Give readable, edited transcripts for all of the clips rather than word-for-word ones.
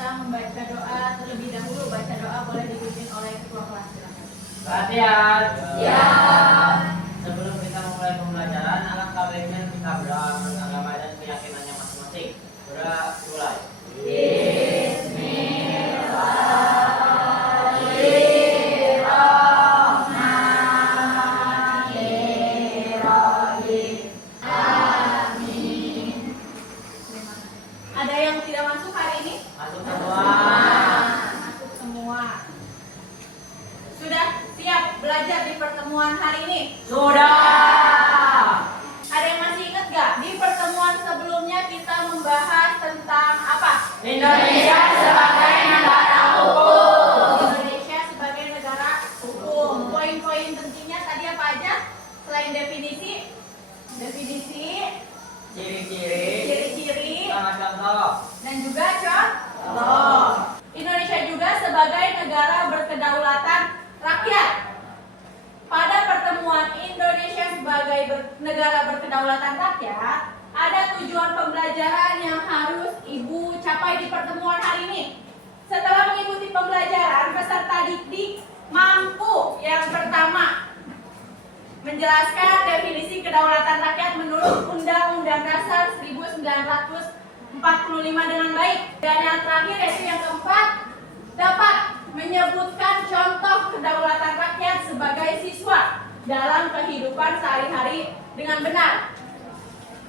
kita membaca doa terlebih dahulu. Baca doa boleh dipimpin oleh ketua kelas. Silakan. Perhatian. Ya. Sebelum kita memulai pembelajaran, alangkah baiknya kita berdoa menurut agama dan keyakinannya masing-masing. Sudah mulai. Ada yang tidak masuk hari ini? Masuk semua. Masuk semua. Sudah siap belajar di pertemuan hari ini? Sudah. Ada yang masih ingat gak? Di pertemuan sebelumnya kita membahas tentang apa? Indonesia sebagai negara hukum. Indonesia sebagai negara hukum. Poin-poin pentingnya tadi apa aja? Selain definisi, Ciri-ciri. ciri-ciri, Sama contoh. dan juga contoh. Indonesia juga sebagai negara berkedaulatan rakyat. Pada pertemuan Indonesia sebagai negara berkedaulatan rakyat, ada tujuan pembelajaran yang harus Ibu capai di pertemuan hari ini. Setelah mengikuti pembelajaran, peserta didik mampu yang pertama menjelaskan definisi kedaulatan rakyat menurut Undang-Undang Dasar 1945 dengan baik. Dan yang terakhir yaitu yang keempat, dapat menyebutkan contoh kedaulatan rakyat sebagai siswa dalam kehidupan sehari-hari dengan benar.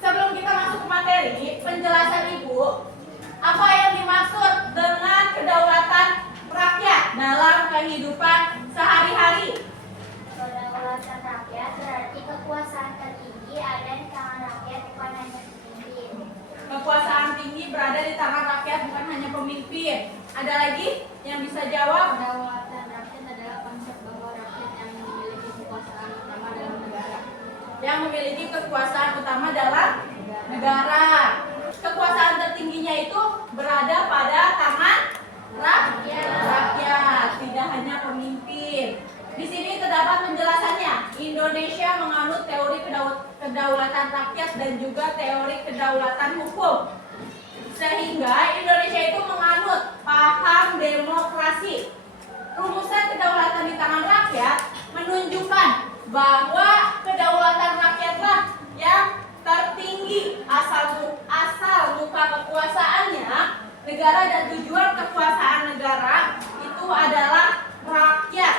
Sebelum kita masuk ke materi, penjelasan Ibu, apa yang dimaksud dengan kedaulatan rakyat dalam kehidupan sehari-hari? Kedaulatan rakyat berarti kekuasaan tertinggi ada di tangan rakyat, bukan hanya pemimpin. Kekuasaan tinggi berada di tangan rakyat, bukan hanya pemimpin. Ada lagi yang bisa jawab? Kedaulatan rakyat adalah konsep bahwa rakyat yang memiliki kekuasaan utama dalam negara. Yang memiliki kekuasaan utama dalam negara. Kekuasaan tertingginya itu berada pada tangan rakyat, tidak hanya pemimpin. Di sini terdapat penjelasannya. Indonesia menganut teori kedaulatan rakyat dan juga teori kedaulatan hukum. Sehingga Indonesia itu menganut paham demokrasi. Rumusan kedaulatan di tangan rakyat menunjukkan bahwa kedaulatan rakyatlah yang tertinggi asal muka kekuasaannya negara, dan tujuan kekuasaan negara itu adalah rakyat.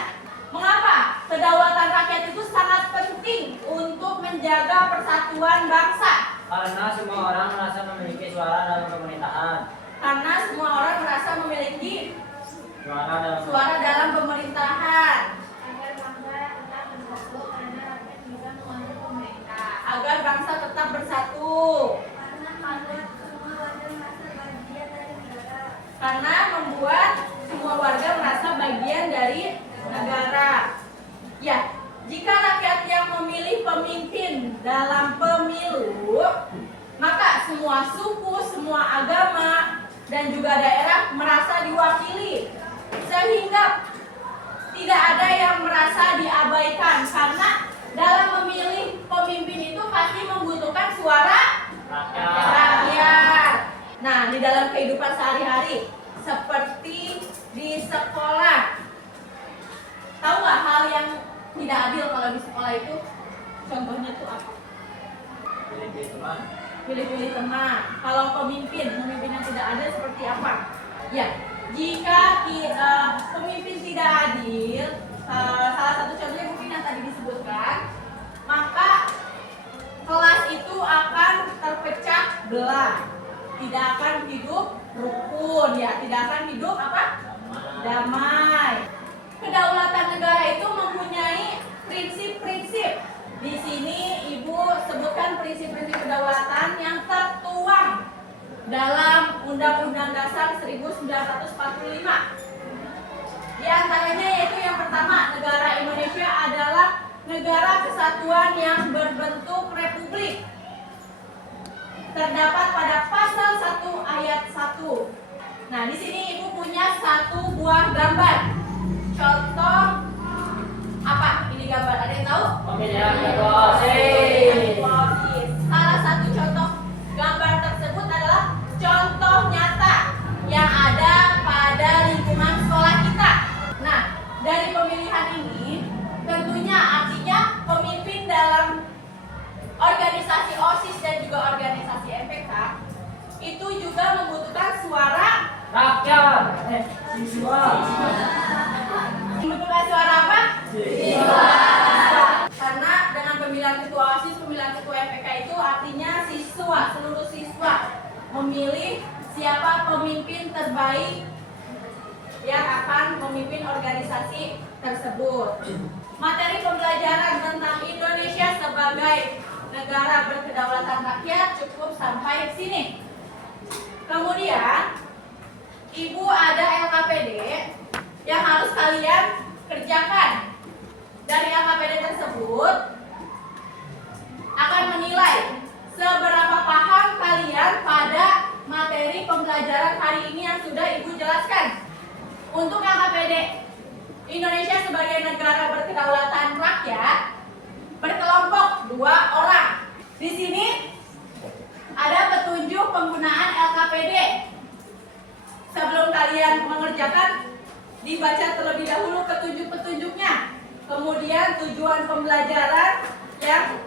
Mengapa? Kedaulatan rakyat itu sangat penting untuk menjaga persatuan bangsa. Karena semua orang merasa memiliki suara dalam pemerintahan. Karena semua orang merasa memiliki Suara suara dalam pemerintahan. Agar bangsa tetap bersatu karena rakyat bisa mengatur pemerintah. Agar bangsa tetap bersatu. Karena membuat semua warga merasa bagian dari negara. Karena membuat semua warga merasa bagian dari negara. Ya, jika rakyat yang memilih pemimpin dalam pemilu, maka semua suku, semua agama, dan juga daerah merasa diwakili. Sehingga tidak ada yang merasa diabaikan, karena dalam memilih pemimpin itu pasti membutuhkan suara rakyat. Nah, di dalam kehidupan sehari-hari, seperti di sekolah, tahu nggak hal yang tidak adil kalau di sekolah itu? Contohnya tuh apa? Pilih-pilih teman. Pilih-pilih teman. Kalau pemimpin yang tidak adil seperti apa? Ya, jika pemimpin tidak adil, salah satu contohnya mungkin yang tadi disebutkan, maka kelas itu akan terpecah belah. Tidak akan hidup rukun, ya, tidak akan hidup apa? Damai. Kedaulatan negara itu mempunyai prinsip-prinsip. Di sini Ibu sebutkan prinsip-prinsip kedaulatan yang tertuang dalam Undang-Undang Dasar 1945. Di antaranya yaitu yang pertama, negara Indonesia adalah negara kesatuan yang berbentuk republik. Terdapat pada pasal 1 ayat 1. Nah, di sini Ibu punya satu buah gambar. Contoh apa ini gambar? Ada yang tahu? Pemilihan ketua OSIS. Salah satu contoh gambar tersebut adalah contoh nyata yang ada Siswa. Membutuhkan suara apa? Siswa. Karena dengan pemilihan ketua OSIS, pemilihan ketua FPK itu artinya siswa, seluruh siswa memilih siapa pemimpin terbaik yang akan memimpin organisasi tersebut. Materi pembelajaran tentang Indonesia sebagai negara berkedaulatan rakyat cukup sampai sini. Kemudian, Ibu ada LKPD yang harus kalian kerjakan. Dari LKPD tersebut akan menilai seberapa paham kalian pada materi pembelajaran hari ini yang sudah Ibu jelaskan. Untuk LKPD Indonesia sebagai negara berkedaulatan rakyat berkelompok 2 orang. Di sini ada petunjuk penggunaan LKPD. Sebelum kalian mengerjakan, dibaca terlebih dahulu petunjuk-petunjuknya. Kemudian tujuan pembelajaran yang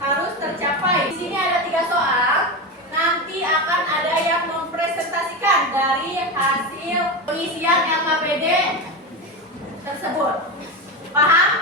harus tercapai. Di sini ada 3 soal. Nanti akan ada yang mempresentasikan dari hasil pengisian LKPD tersebut. Paham?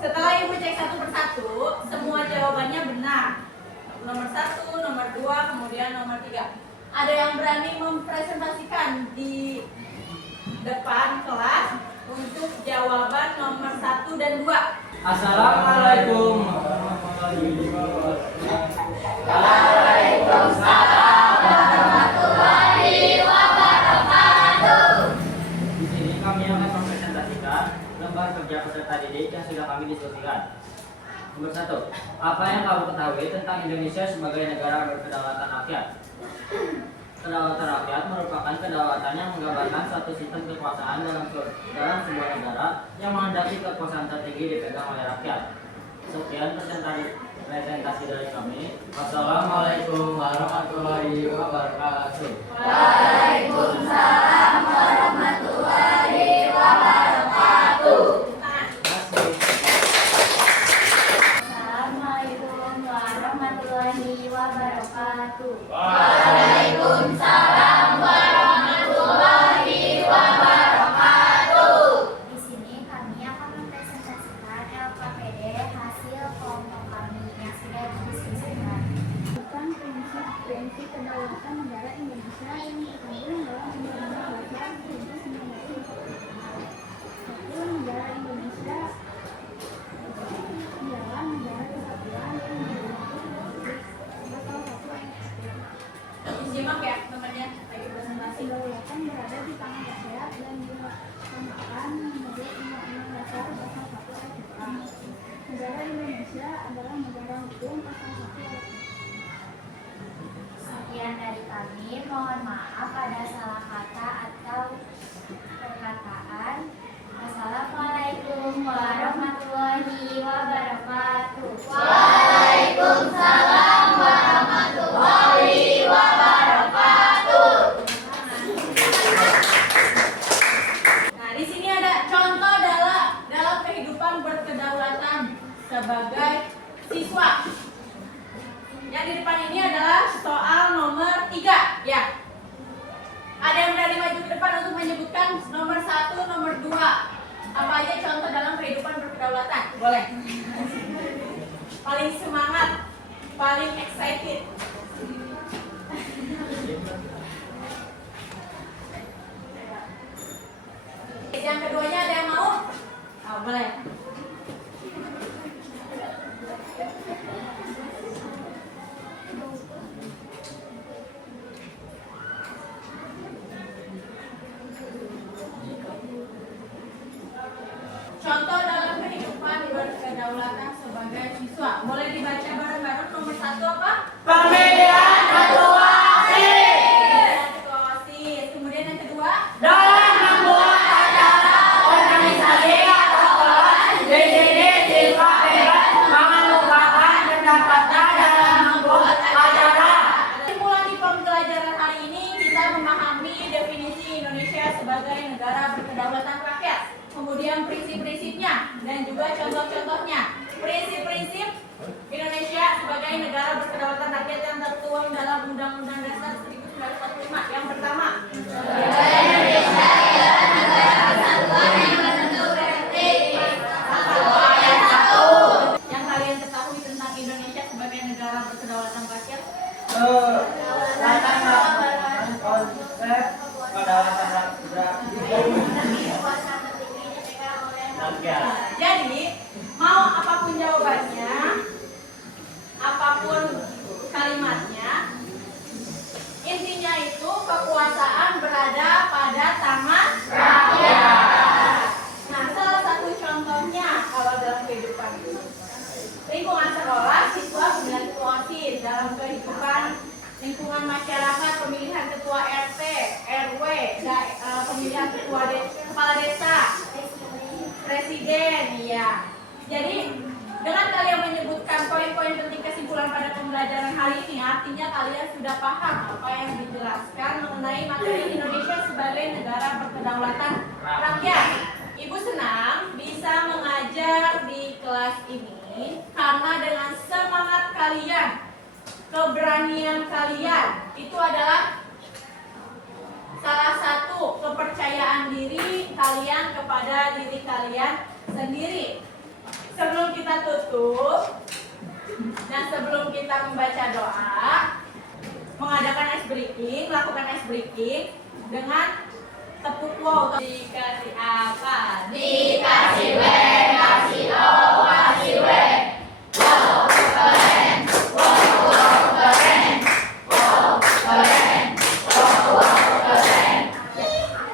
Setelah Ibu cek satu persatu, semua jawabannya benar. Nomor 1, nomor 2, kemudian nomor 3. Ada yang berani mempresentasikan di depan kelas untuk jawaban nomor 1 dan 2? Assalamualaikum warahmatullahi wabarakatuh. Waalaikumsalam warahmatullahi wabarakatuh. Di sini kami akan mempresentasikan lembar kerja peserta didik yang sudah kami diskusikan. Nomor 1, apa yang kamu ketahui tentang Indonesia sebagai negara berkedaulatan rakyat? Kedaulatan rakyat merupakan kedaulatan yang menggambarkan suatu sistem kekuasaan dalam sebuah negara yang menghendaki kekuasaan tertinggi dipegang oleh rakyat. Sekian presentasi dari kami. Wassalamualaikum warahmatullahi wabarakatuh. Waalaikumsalam warahmatullahi wabarakatuh. Assalamualaikum warahmatullahi wabarakatuh. Waalaikumsalam warahmatullahi wabarakatuh. Di sini kami akan mempresentasikan LKPD hasil kelompok kami yang sudah didiskusikan. Bukan prinsip kedaulatan negara Indonesia yang terkandung dalam Undang-Undang Dasar 1945. Satu, negara Indonesia ialah negara kesatuan yang berdiri pasal 1 ayat 1. Simak ya temannya lagi presentasi. Kedaulatan berada di tangan rakyat dan dilaksanakan menurut Undang-Undang Dasar pasal 1 ayat 4. Negara Indonesia adalah negara hukum pasal 1 ayat 4. Sekian dari kami, mohon maaf ada salah kata atau perkataan. Wassalamualaikum warahmatullahi wabarakatuh. Waalaikumsalam warahmatullahi wabarakatuh. Nah, di sini ada contoh dalam kehidupan berkedaulatan sebagai siswa. Yang di depan ini adalah soal nomor 3, ya. Ada yang berani maju ke depan untuk menyebutkan nomor 1, nomor 2. Apa aja contoh dalam kehidupan berkedaulatan? Boleh. Paling semangat, paling excited. Yang keduanya ada yang mau? Oh, boleh. Contoh dalam kehidupan berkedaulatan sebagai siswa. Boleh dibaca bareng-bareng. Nomor 1 apa? Pemilihan ketua Pemilihan ketua OSIS. Kemudian yang kedua? dalam membuat acara organisasi atau kelas di sini siswa bebas mengemukakan pendapatnya dalam membuat acara. Kesimpulan di pembelajaran hari ini kita memahami definisi Indonesia sebagai negara berkedaulatan rakyat. Kemudian prinsip-prinsipnya dan juga contoh-contohnya. Prinsip-prinsip Indonesia sebagai negara berkedaulatan rakyat yang tertuang dalam Undang-Undang Dasar 1945. Yang pertama, yang kalian ketahui tentang Indonesia sebagai negara berkedaulatan rakyat. Latar belakang konsep kedaulatan rakyat. Jadi, mau apapun jawabannya, apapun kalimatnya, intinya itu kekuasaan berada pada tangan rakyat. Nah, salah satu contohnya kalau dalam kehidupan lingkungan sekolah, siswa pemilihan ketua OSIS. Dalam kehidupan lingkungan masyarakat, pemilihan ketua RT, RW, pemilihan kepala desa, presiden, ya. Jadi dengan kalian menyebutkan poin-poin penting kesimpulan pada pembelajaran hari ini, artinya kalian sudah paham apa yang dijelaskan mengenai materi Indonesia sebagai negara berkedaulatan rakyat. Ibu senang bisa mengajar di kelas ini karena dengan semangat kalian, keberanian kalian, itu adalah salah satu kepercayaan diri kalian kepada diri kalian sendiri. Sebelum kita tutup dan sebelum kita membaca doa, mengadakan ice breaking, lakukan ice breaking dengan tepuk wow. Dikasih apa? Dikasih W, kasih O, kasih W. Wow, keren. Wow, wow, keren. Wow, keren. Wow, wow, keren.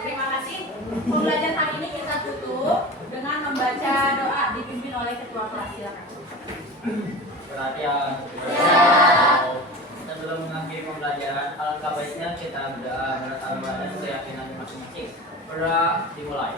Terima kasih. Pembelajaran hari ini kita tutup dengan membaca doa dipimpin oleh ketua kelas. Silakan. Perhatian. Sebelum mengakhiri pembelajaran, alangkah baiknya kita berdoa berdasarkan keyakinan masing-masing. Berdoa dimulai.